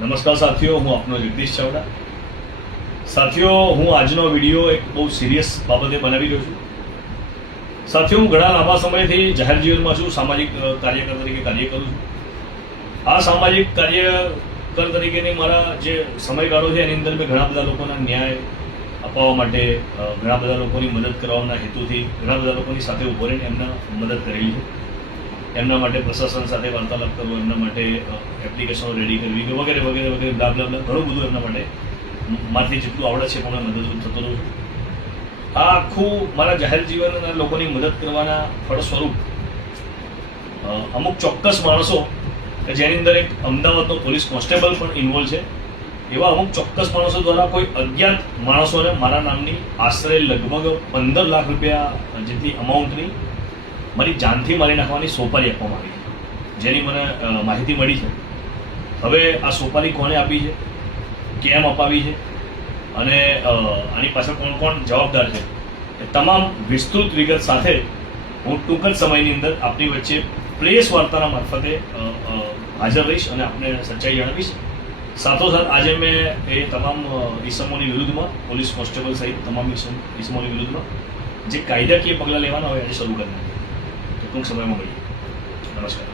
નમસ્કાર સાથીઓ, હું આપનો જગદીશ ચાવડા. સાથીઓ, હું આજનો વિડીયો એક બહુ સિરિયસ બાબતે બનાવી રહ્યો છું. સાથીઓ, હું ઘણા લાંબા સમયથી જાહેર જીવનમાં છું, સામાજિક કાર્યકર તરીકે કાર્ય કરું છું. આ સામાજિક કાર્યકર તરીકેની મારા જે સમયગાળો છે એની અંદર મેં ઘણા બધા લોકોના ન્યાય અપાવવા માટે, ઘણા બધા લોકોની મદદ કરવાના હેતુથી ઘણા બધા લોકોની સાથે ઉભો રહીને એમના મદદ કરેલી છે. એમના માટે પ્રશાસન સાથે વાર્તાલાપ કરવો, એમના માટે એપ્લિકેશનો રેડી કરવી વગેરે વગેરે વગેરે બ્લા બ્લા બ્લા ઘણું બધું એમના માટે મારથી જેટલું આવડે છે પણ મદદરૂપ થતો રહું છું. આ આખું મારા જાહેર જીવનના લોકોની મદદ કરવાના ફળ સ્વરૂપ અમુક ચોક્કસ માણસો કે જેની અંદર એક અમદાવાદનો પોલીસ કોન્સ્ટેબલ પણ ઇન્વોલ્વ છે, એવા અમુક ચોક્કસ માણસો દ્વારા કોઈ અજ્ઞાત માણસોને મારા નામની આશરે લગભગ 15 લાખ રૂપિયા જેટલી અમાઉન્ટની મારી જાનથી મારી નાખવાની સોપારી આપવામાં આવી છે, જેની મને માહિતી મળી છે. હવે આ સોપારી કોને આપી છે, કેમ અપાવી છે અને આની પાછળ કોણ કોણ જવાબદાર છે, એ તમામ વિસ્તૃત વિગત સાથે હું ટૂંક જ સમયની અંદર આપની વચ્ચે પ્રેસ વાર્તાના મારફતે હાજર રહીશ અને આપને સચ્ચાઈ જણાવીશ. સાથોસાથ આજે મેં એ તમામ ઇસમોની વિરુદ્ધમાં, પોલીસ કોન્સ્ટેબલ સહિત તમામ ઇસમોની વિરુદ્ધમાં જે કાયદાકીય પગલાં લેવાના હોય આજે શરૂ કરી નાખ્યા. ટૂંક સમયમાં મળીએ. નમસ્કાર.